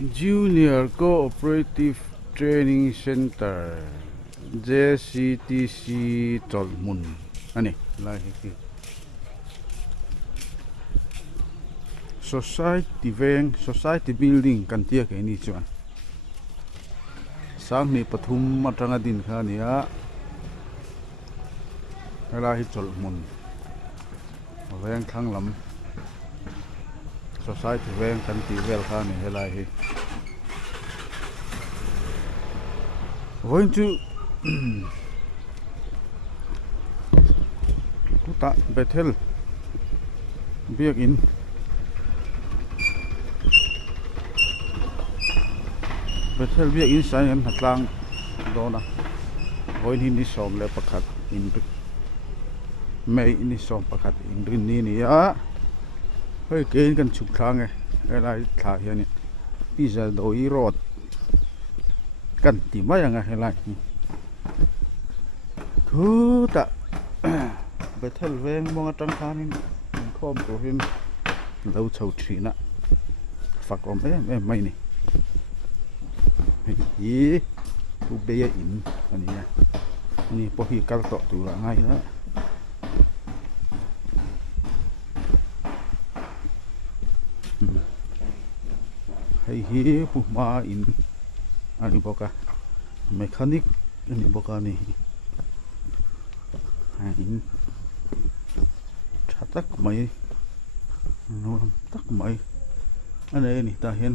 Junior Cooperative Training Center JCTC Tolmun ani lahi ki society building kan tia ke ni chuan sang ni pathum atanga din kha nia lahi Tolmun veng thang lam society veng kan ti vel kha ni helai going to Kuta Bethel biak in sai an hatlang dona going in this som le pakhat in mai in this som pakhat in rin ni ni a hoi kein kan chuk thlang e lai tha hian pizza doi road kan ti mai anga helai Kuta Bethel veng mong atang khanin khom to hin lau chau thina fak om em mai ni hi u be in ania ni po hi kal to tu la ngai na hei hi pu ma in ani boka mechanic ani boka ni in tak mai no tak mai ane ni ta hian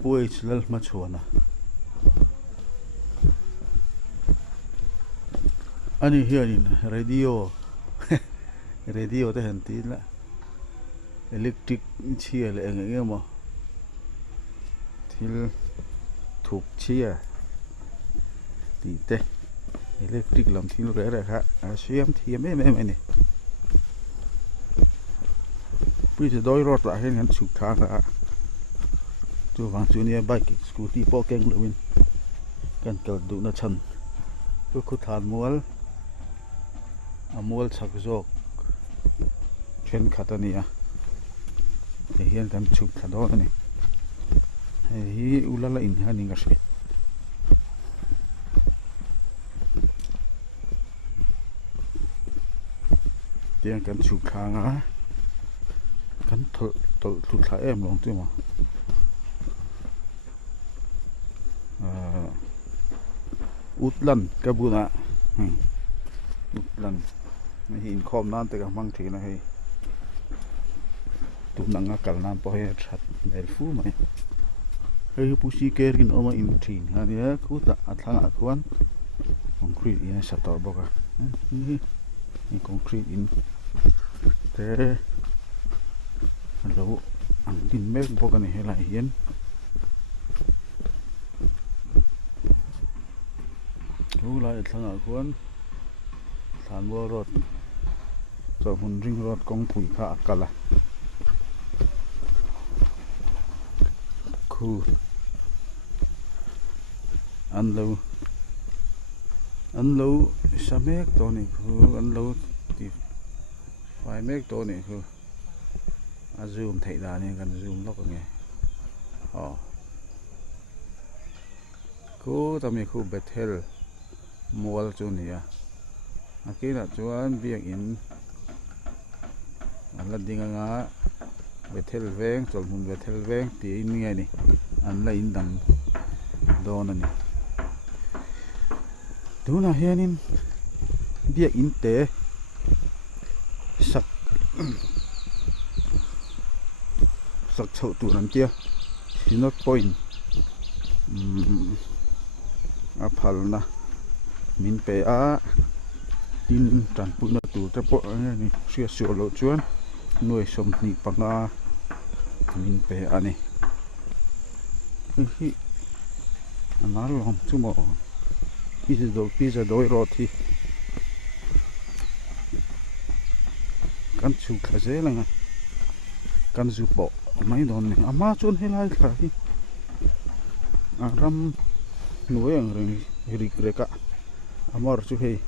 pui chlal ma chuana ani hianin radio te han ti la electric chial engema thil thuk chia ti te electric lam thil re kha siam thiam em ni bây giờ đôi rót lại hen ngắn chụp thang là chú vàng chú nia bike scooty po keng luôn cần cầu đủ nó chân tôi khu thàn mual sắc dọc trên Catania thì hiện cần chụp thằng đó này hi ulala in ha ninga se tiếng cần chụp thang á kan tol tu tha em long tu ma utlan kabuna utlan na hin khom nan te ka mang thi na hei tu nanga kal nan po he that mel fu mai hei pusi kerin oma in thin ha ya ku ta athanga khuan concrete in sa tor boka ni concrete in te lo ang din mek boka ni helai hian lai thanga khuan thanbo road so hun ring road kong pui kha akala khu an lo samek to ni khu an lo ti fai mek to ni khu a zoom thei da ni kan zoom lok nge khu tami khu Bethel mual chu nia akila chuan biak in ala dinga nga Bethel veng Tolmun Bethel veng ti in nge ni an la in dang don ani tuna hianin biak in te sak chau tu ram tia sinot point a phal na min pe a tin tran pu na tu te po ni sia sio lo chuan noi som ni panga min pe ani hi anar lom chu mo pizza doi roti kan chu khaze langa kan zu po mai don ni ama chun helai thla hi aram nuai ang ri kreka amor chu hei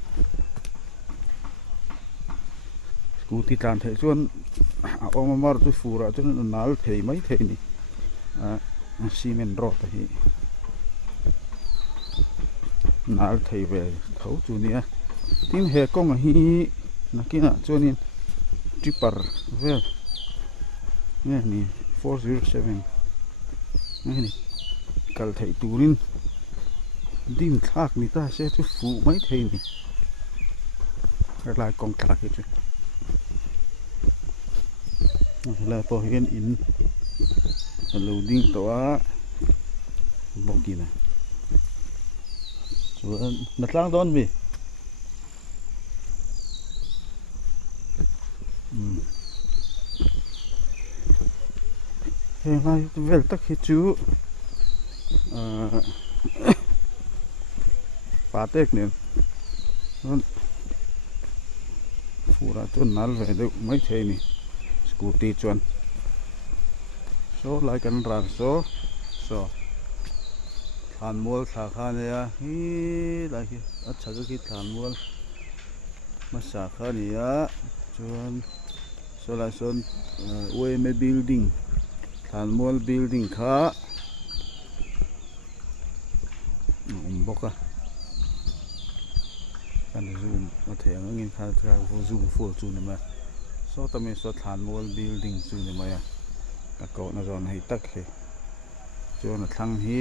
scooty tan thei chuan a om amor chu fura chun nal thei mai thei ni cement road hi nal thei ve tho chu nia tin he kong hi nakina chuanin tipper vel nge ni 407 nge ni kal thei turin dim thak ni ta se chu fu mai thei ni lai kong thak hi chu la po hian in loading to a bokina so na tlang don mi he lai vel tak hi chu patek ne pura chun nal ve de mai thei ni scooty chuan so lai kan ran so than mual thla kha ne a hi lai hi acha ki than mual ma sa kha ni a chuan so lai son OM building than mual building kha boka kan zoom ma theng ngin kha tra zoom full chu ni ma so tami so than mual building chu ni ma ya ka ko na zon hei tak he chuan a thlang hi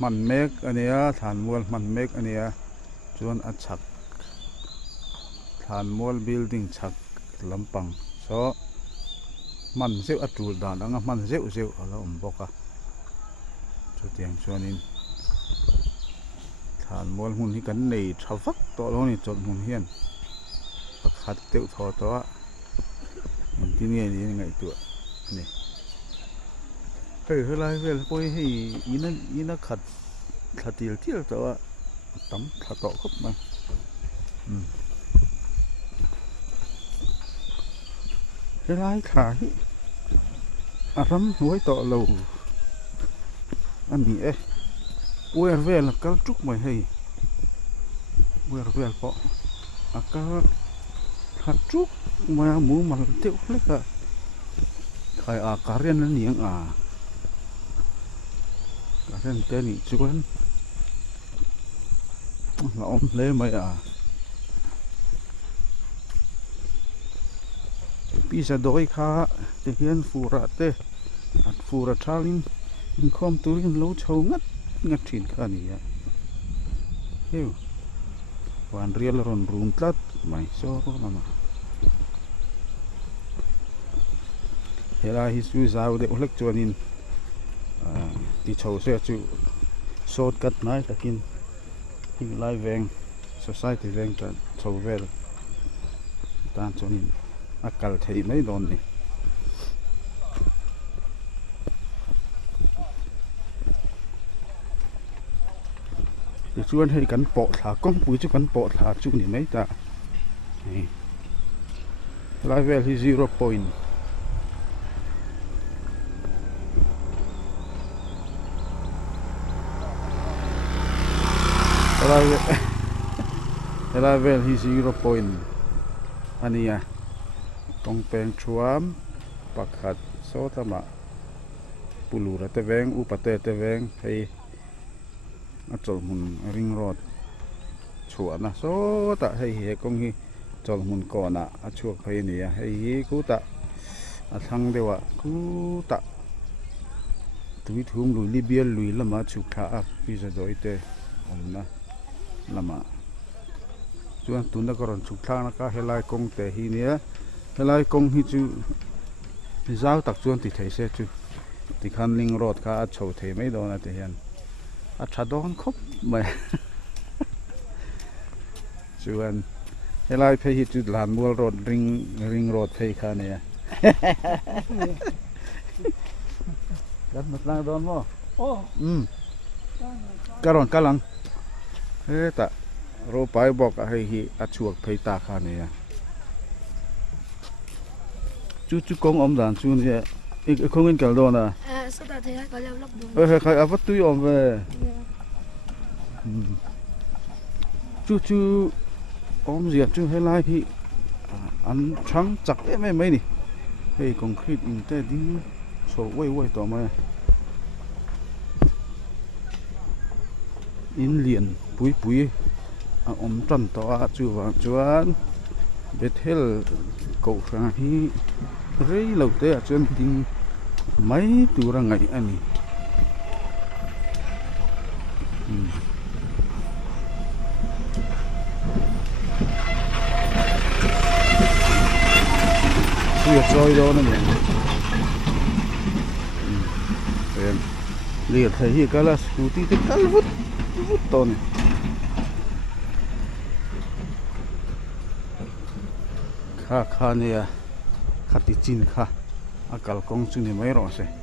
man mek ania than mual man mek ania chuan a chhak than mual building chhak lampang so man zeu atul dan anga man zeu ala boka chu tiang chuanin than mual hun hi kan nei thavak to lo ni chon hun hian pakhat teu tho to a tin ni ngai tu ni lai vel poi hi ina khat khatil til to a tam kha to khop ma lai kha hi aram nuôi to lo ani e uer vel kal truk mai hei uer vel po aka kha truk ma mu mal teu leka khai a karian ni ang a karian te ni chuan la om le mai a pi sa doi kha te hian fura te at fura thalin in khom turin lo chho ngat thin kha ni ya heu wan riel ron room tlat mai so mama hela hi su zau de ulek chuanin ti chho se chu shortcut nai takin hing lai veng society veng ta chho vel tan chuanin akal thei mai don ni chuan hei kan po thla kong pui chu kan po thla chu ni mai ta lai vel hi 0 point lai vel hi 0 point ania kong peng chuam pakhat so tama pulura te veng upate te veng hei a chol mun ring road chuana so ta hei he kong hi chol mun ko na a chuak phei ni a hei hi ku ta a thlang dewa ku ta tui thum lui li bial lui lama chu kha a pi za doi te omna lama chuan tuna koron chu thlang na ka helai kong te hi nia helai kong hi chu zau tak chuan ti thei se chu ti khan ling road kha a chho thei mai do na te hian a thadon khop mai chuan helai phei hi chu lan mual road ring road phei kha ne kan matlang don mo karon kalang he ta ro pai bok a hei hi a chuak phei ta kha ne chu kong om dan chu ne không in kal don à sao ta thấy có leo lấp đường khai vắt túi om về chu om diệt chu hay lai thì ăn trắng chặt em mấy nè hey concrete in te đi so quay to mà in liền pui a om tran to a chu wa chuan Bethel cậu sang hi rei lo te a chuan ding mai tura ngai ani Bây giờ đó nó nhỉ liền thấy hi cái là scooty thì cắt vút vút to này kha kha này à khát tí chín kha à cả công chuyện này mấy rồi sẽ